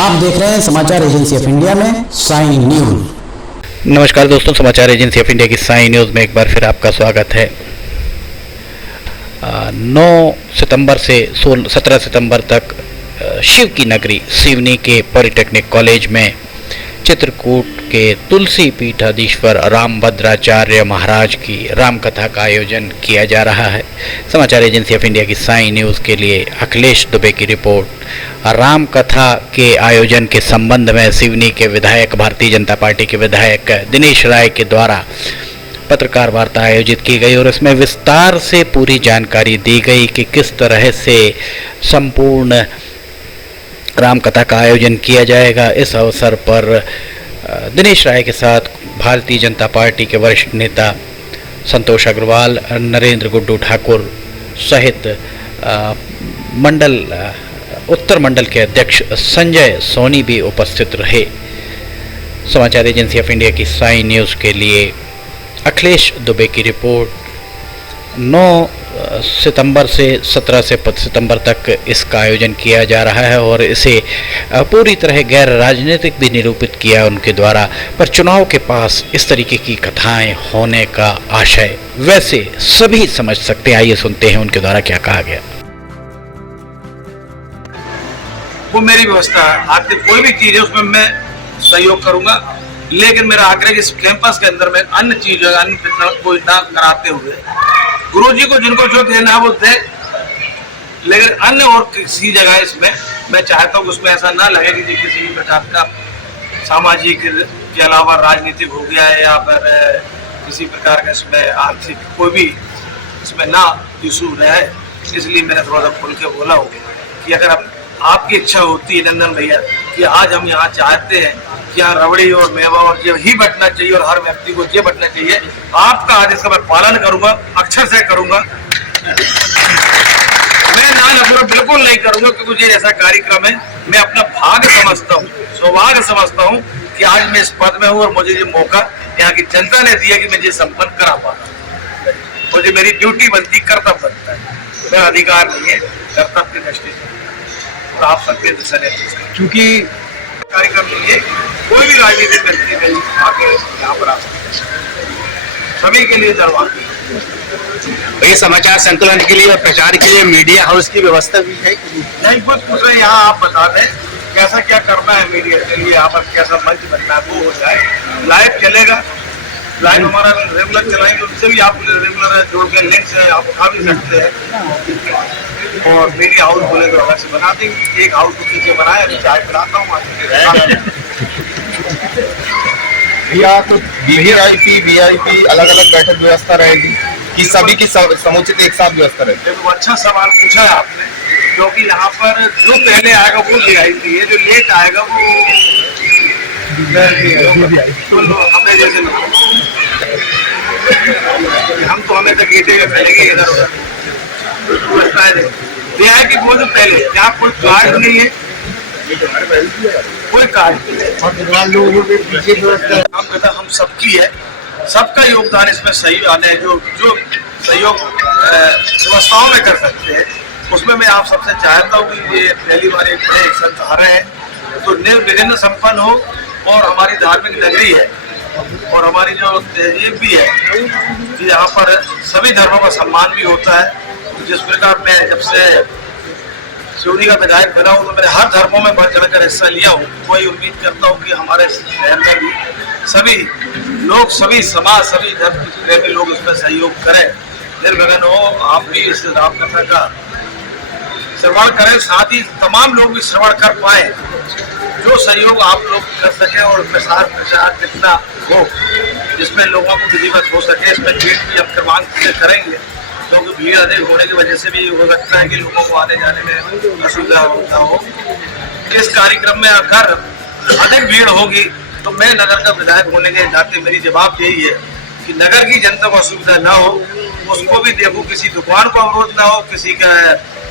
आप देख रहे हैं समाचार एजेंसी ऑफ इंडिया में साइन न्यूज। नमस्कार दोस्तों, समाचार एजेंसी ऑफ इंडिया की साइन न्यूज़ में एक बार फिर आपका स्वागत है। 9 सितंबर से 17 सितंबर तक शिव की नगरी सिवनी के पॉलिटेक्निक कॉलेज में चित्रकूट के तुलसी पीठाधीश्वर रामभद्राचार्य महाराज की रामकथा का आयोजन किया जा रहा है। समाचार एजेंसी ऑफ इंडिया की साई न्यूज़ के लिए अखिलेश दुबे की रिपोर्ट। रामकथा के आयोजन के संबंध में सिवनी के विधायक, भारतीय जनता पार्टी के विधायक दिनेश राय के द्वारा पत्रकार वार्ता आयोजित की गई और इसमें विस्तार से पूरी जानकारी दी गई कि किस तरह से संपूर्ण रामकथा का आयोजन किया जाएगा। इस अवसर पर दिनेश राय के साथ भारतीय जनता पार्टी के वरिष्ठ नेता संतोष अग्रवाल, नरेंद्र गुड्डू ठाकुर सहित उत्तर मंडल के अध्यक्ष संजय सोनी भी उपस्थित रहे। समाचार एजेंसी ऑफ इंडिया की साई न्यूज़ के लिए अखिलेश दुबे की रिपोर्ट। 9 सितंबर से 17 सितंबर तक इसका आयोजन किया जा रहा है और इसे पूरी तरह गैर राजनीतिक भी निरूपित किया उनके द्वारा, पर चुनाव के पास इस तरीके की कथाएं होने का आशय वैसे सभी समझ सकते हैं। आइए सुनते हैं उनके द्वारा क्या कहा गया। वो मेरी व्यवस्था है, आखिर कोई भी चीज है उसमें मैं सहयोग करूंगा, लेकिन मेरा आग्रह इस कैंपस के अंदर में अन्य चीज कोई ना कराते हुए गुरुजी को जिनको जो देना है वो दे, लेकिन अन्य और किसी जगह इसमें मैं चाहता हूँ कि उसमें ऐसा ना लगे कि किसी भी प्रकार का सामाजिक के अलावा राजनीतिक हो गया है या फिर किसी प्रकार का इसमें आर्थिक कोई भी इसमें ना इशू रहे। इसलिए मैंने थोड़ा सा खुल के बोला हो कि अगर आपकी इच्छा होती है नंदन भैया कि आज हम यहाँ चाहते हैं कि यहाँ रबड़ी और मेवा और ये ही बटना चाहिए और हर व्यक्ति को ये बटना चाहिए, आपका आदेश का मैं पालन करूंगा, अक्षर से करूंगा। मैं ना नफरत बिल्कुल नहीं करूंगा, क्योंकि मुझे ऐसा कार्यक्रम है, मैं अपना भाग्य समझता हूँ, सौभाग्य समझता हूँ कि आज मैं इस पद में हूँ और मुझे ये मौका यहाँ की जनता ने दिया कि मैं ये संपन्न करा पाता। मुझे मेरी ड्यूटी बनती, कर्तव्य बनता है, मेरा अधिकार नहीं है, कर्तव्य की दृष्टि से आप सबके दिशा निर्देश क्योंकि कार्यक्रम के लिए कोई भी राजनीतिक व्यक्ति नहीं आके यहाँ पर आ सकते, सभी के लिए दरवाजा। ये समाचार संकलन के लिए और प्रचार के लिए मीडिया हाउस की व्यवस्था भी है नहीं? कुछ पूछ रहे यहाँ आप बता दें कैसा क्या करना है मीडिया के लिए, यहाँ पर कैसा मंच बनना है वो हो जाए। लाइव चलेगा, लाइव हमारा रेगुलर चलाएंगे, उससे भी आप रेगुलर जोड़ के लिंक से आप उठा भी सकते हैं। और मीडिया हाउस बोले तो अलग से बना देंगे, एक हाउस को नीचे बनाया, चाय पिलाता हूँ भैया। तो वीआईपी अलग अलग बैठक व्यवस्था रहेगी कि सभी की समुचित एक साथ व्यवस्था रहेगी? देखो अच्छा सवाल पूछा है आपने, क्योंकि यहाँ पर जो पहले आएगा वो वीआईपी है, जो लेट आएगा वो हमें जैसे हम तो हमें तक गेटे में फैलेंगे इधर उधर। वीआईपी वो जो पहले यहाँ कोई कार्ड नहीं है, कोई कार्ड हम सबकी है, सबका योगदान इसमें सही आने है। जो सहयोग व्यवस्थाओं में कर सकते हैं उसमें मैं आप सबसे चाहता हूँ कि ये पहली बार एक बड़े संत आ रहे हैं तो निर्विघ्न संपन्न हो और हमारी धार्मिक नगरी है और हमारी जो तहजीब भी है कि यहाँ पर सभी धर्मों का सम्मान भी होता है। जिस प्रकार मैं जब से सिवनी का विधायक बना हूँ तो मैंने हर धर्मों में बढ़ चढ़कर हिस्सा लिया हूँ, वही उम्मीद करता हूँ कि हमारे शहर में भी सभी लोग, सभी समाज, सभी धर्म प्रेमी लोग इसमें सहयोग करें, निर्विघ्न हो। आप भी इस रामकथा का श्रवण करें, साथ ही तमाम लोग भी श्रवण कर पाए, जो सहयोग आप लोग कर सके और प्रसार कितना हो जिसमें लोगों को विधिवत हो सके। इसमें भीड़ भी हम क्रमांक से करेंगे, क्योंकि भीड़ अधिक होने की वजह से भी हो सकता है कि लोगों को आने जाने में असुविधा होता हो। इस कार्यक्रम में अगर अधिक भीड़ होगी तो मैं नगर का विधायक होने के नाते मेरी जवाब यही है कि नगर की जनता को असुविधा ना हो, उसको भी देखो, किसी दुकान को अवरोध ना हो, किसी का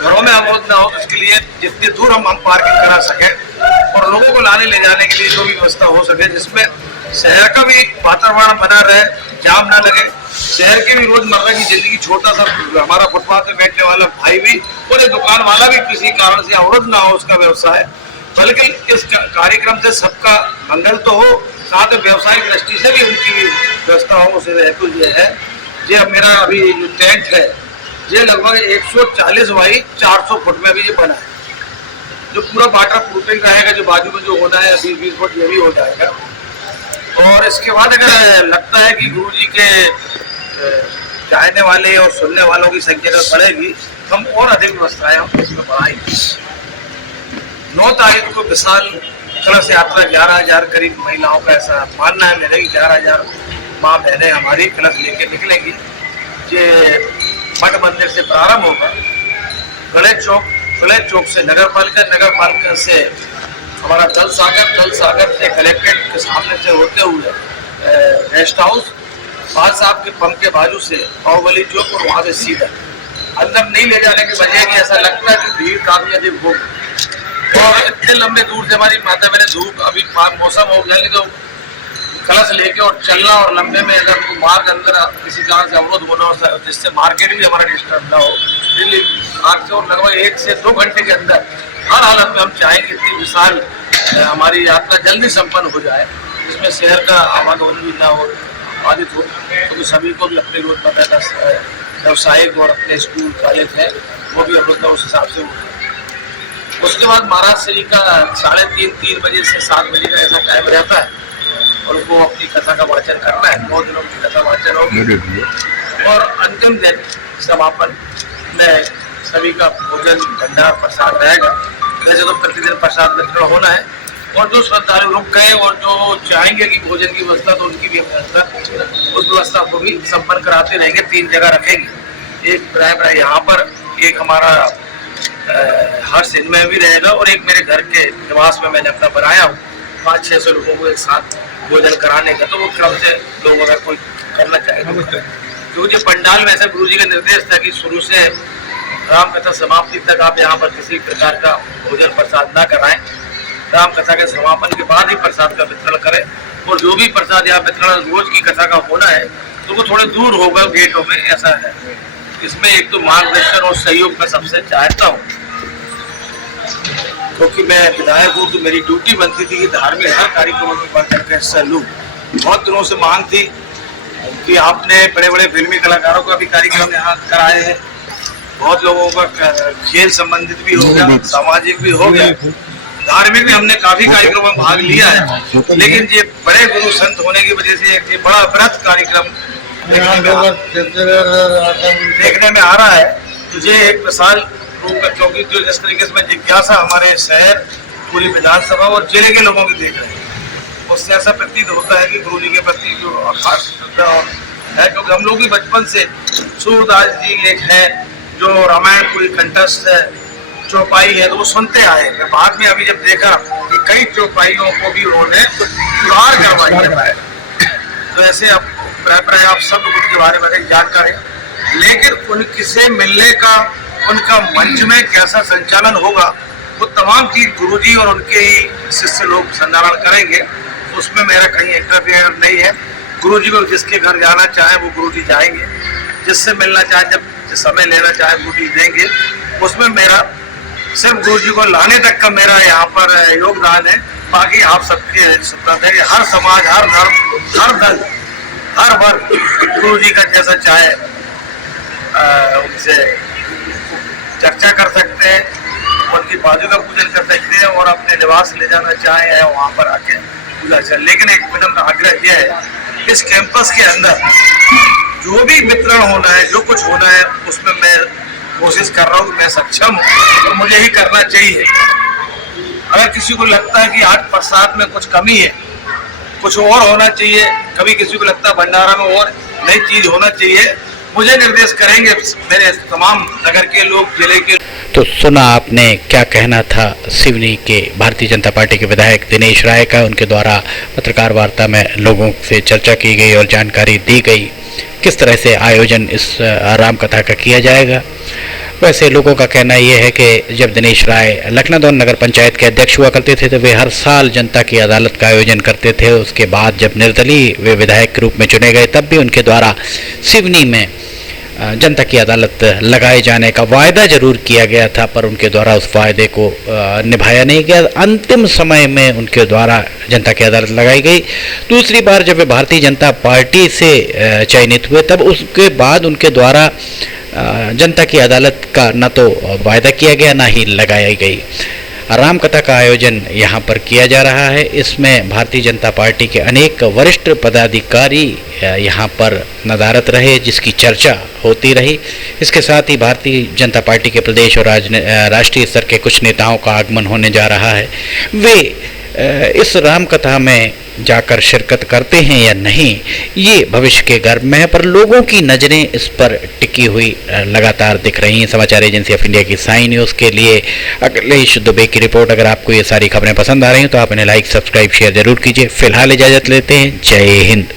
घरों में अवरोध ना हो। इसके लिए जितनी दूर हम पार्किंग करा सके और लोगों को लाने ले जाने के लिए जो भी व्यवस्था हो सके, जिसमें शहर का भी वातावरण बना रहे, जाम ना लगे, शहर के भी रोजमर्रा की जिंदगी, छोटा सा हमारा फुटपाथ पे बैठने वाला भाई भी और एक दुकान वाला भी किसी कारण से अवरुद्ध ना हो उसका व्यवसाय, बल्कि इस कार्यक्रम से सबका मंगल तो हो, साथ में व्यवसायिक दृष्टि से भी उनकी व्यवस्था हो। उसे हेतु ये है, ये मेरा अभी जो टेंट है ये लगभग 140 बाई 400 फुट में अभी ये बना है, जो पूरा वाटर प्रूफिंग रहेगा, जो बाजू में जो होना है 20-20 फुट ये भी हो जाएगा। और इसके बाद अगर लगता है कि गुरु जी के चाहने वाले और सुनने वालों की संख्या अगर बढ़ेगी, हम और अधिक व्यवस्थाएं हम इसमें बढ़ाएंगे। 9 तारीख को विशाल कलश यात्रा 11,000 करीब महिलाओं का ऐसा मानना है मेरे, 11,000 माँ बहनें हमारी कलश लेके निकलेंगी। ये मठ मंदिर से प्रारंभ होगा, गणेश चौक से नगर पालिका से हमारा दल सागर से कलेक्ट्रेट के सामने से होते हुए गेस्ट हाउस, बाल साहब के पंप के बाजू से बाहुबली चौक और वहाँ से सीधा अंदर नहीं ले जाने की वजह कि ऐसा लगता है कि भीड़ काफी अधिक होगी और इतने लंबे दूर से हमारी माता बहने धूप अभी मौसम हो गया, तो कलश लेके और चलना और लंबे में अगर मार्ग अंदर किसी कारण से अवरोध होना हो जिससे मार्केट भी हमारा डिस्टर्ब ना हो, दिल्ली मार्ग से और लगभग 1 से 2 घंटे के अंदर हर हालत में हम चाहेंगे इतनी विशाल हमारी यात्रा जल्दी संपन्न हो जाए, जिसमें शहर का आवागमन भी ना हो, बाधित हो, क्योंकि सभी को भी अपने रोजमर्रा का व्यवसायिक और अपने स्कूल कॉलेज है वो भी अवरुद्ध उस हिसाब से हो। उसके बाद महाराज श्री का 3:30 बजे से 7 बजे का ऐसा टाइम रहता है और वो अपनी कथा का वाचन करना है। 9 दिनों की कथा वाचन होगी और अंतिम दिन समापन में सभी का भोजन भंडार प्रसाद रहेगा। वैसे तो प्रतिदिन प्रसाद वितरण होना है और जो श्रद्धालु रुक गए और जो चाहेंगे कि भोजन की व्यवस्था, तो उनकी भी उस व्यवस्था को भी संपन्न कराते रहेंगे। 3 जगह रखेंगे, एक प्राय यहाँ पर, एक हमारा हर्ष इनमें भी रहेगा और एक मेरे घर के निवास में मैंने अपना बनाया हूँ 500-600 लोगों को एक साथ भोजन कराने का। तो वो क्रम से लोग अगर कोई करना चाहे तो क्योंकि पंडाल में ऐसा गुरु जी का निर्देश था कि शुरू से राम कथा समाप्ति तक आप यहाँ पर किसी प्रकार का भोजन प्रसाद ना कराएं, राम कथा के समापन के बाद ही प्रसाद का वितरण करें और जो भी प्रसाद या वितरण रोज की कथा का होना है तो वो थोड़े दूर होगा गेटों में, ऐसा है। इसमें एक तो मार्गदर्शन और सहयोग मैं सबसे चाहता हूँ, क्योंकि मैं विधायक हूँ तो मेरी ड्यूटी बनती थी कि धार्मिक हर कार्यक्रमों में बढ़ चढ़ कर हिस्सा लूँ। बहुत दिनों से मांग थी कि आपने बड़े बड़े फिल्मी कलाकारों का भी कार्यक्रम यहाँ कराए हैं, बहुत लोगों का खेल संबंधित भी हो गया, सामाजिक भी हो गया, धार्मिक भी हमने काफी कार्यक्रमों में भाग लिया है, लेकिन ये बड़े गुरु संत होने की वजह से एक बड़ा वृहत कार्यक्रम देखने में आ रहा है। तो ये एक विशाल रूप का, क्योंकि जो जिस तरीके से मैं जिज्ञासा हमारे शहर, पूरी विधानसभा और जिले के लोगों की देख रहे हैं, उससे ऐसा प्रतीत होता है कि गुरु जी के प्रति जो खास श्रद्धा है, क्योंकि हम लोग भी बचपन से सूरदास जी एक है जो रामायण पूरी कंठस्थ है, चौपाई है, तो वो सुनते आए। बाद में अभी जब देखा कि कई चौपाइयों को भी उन्होंने सुधार करवाई है, तो ऐसे अब प्राय आप सब उनके बारे में जानकारी, लेकिन उनकी से मिलने का उनका मंच में कैसा संचालन होगा वो तमाम चीज गुरुजी और उनके ही शिष्य लोग संचालन करेंगे, उसमें मेरा कहीं इंटरफेयर नहीं है। गुरुजी को जिसके घर जाना चाहे वो गुरुजी जाएंगे, जिससे मिलना चाहे, जब समय लेना चाहे गुरुजी देंगे। उसमें मेरा सिर्फ गुरुजी को लाने तक का मेरा यहाँ पर योगदान है, बाकी आप सबके सुप्रत है। हर समाज, हर धर्म, हर दल, हर वर्ग गुरुजी का जैसा चाहे उनसे चर्चा कर सकते हैं, उनकी बाजू का पूजन कर सकते हैं और अपने निवास ले जाना चाहे वहाँ पर आके पूजा चले। लेकिन एक विनम्र आग्रह यह है, इस कैंपस के अंदर जो भी वितरण होना है, जो कुछ होना है, उसमें मैं कोशिश कर रहा हूँ कि मैं सक्षम हूँ और मुझे ही करना चाहिए। अगर किसी को लगता है कि आज प्रसाद में कुछ कमी है, कुछ और होना चाहिए, कभी किसी को लगता है भंडारा में और नई चीज होना चाहिए, मुझे निर्देश करेंगे मेरे तमाम नगर के लोग, जिले के। तो सुना आपने क्या कहना था सिवनी के भारतीय जनता पार्टी के विधायक दिनेश राय का। उनके द्वारा पत्रकार वार्ता में लोगों से चर्चा की गई और जानकारी दी गई किस तरह से आयोजन इस राम कथा का किया जाएगा। वैसे लोगों का कहना यह है कि जब दिनेश राय लखनऊ नगर पंचायत के अध्यक्ष हुआ करते थे तो वे हर साल जनता की अदालत का आयोजन करते थे। उसके बाद जब निर्दलीय वे विधायक के रूप में चुने गए तब भी उनके द्वारा सिवनी में जनता की अदालत लगाए जाने का वायदा जरूर किया गया था, पर उनके द्वारा उस वायदे को निभाया नहीं गया। अंतिम समय में उनके द्वारा जनता की अदालत लगाई गई। दूसरी बार जब वे भारतीय जनता पार्टी से चयनित हुए तब उसके बाद उनके द्वारा जनता की अदालत का न तो वायदा किया गया ना ही लगाई गई। रामकथा का आयोजन यहाँ पर किया जा रहा है। इसमें भारतीय जनता पार्टी के अनेक वरिष्ठ पदाधिकारी यहाँ पर नदारत रहे, जिसकी चर्चा होती रही। इसके साथ ही भारतीय जनता पार्टी के प्रदेश और राष्ट्रीय स्तर के कुछ नेताओं का आगमन होने जा रहा है। वे इस रामकथा में जाकर शिरकत करते हैं या नहीं, ये भविष्य के गर्भ में है, पर लोगों की नज़रें इस पर टिकी हुई लगातार दिख रही हैं। समाचार एजेंसी ऑफ इंडिया की साई न्यूज़ के लिए अखिलेश दुबे की रिपोर्ट। अगर आपको ये सारी खबरें पसंद आ रही हैं तो आप इन्हें लाइक, सब्सक्राइब, शेयर जरूर कीजिए। फिलहाल इजाज़त लेते हैं। जय हिंद।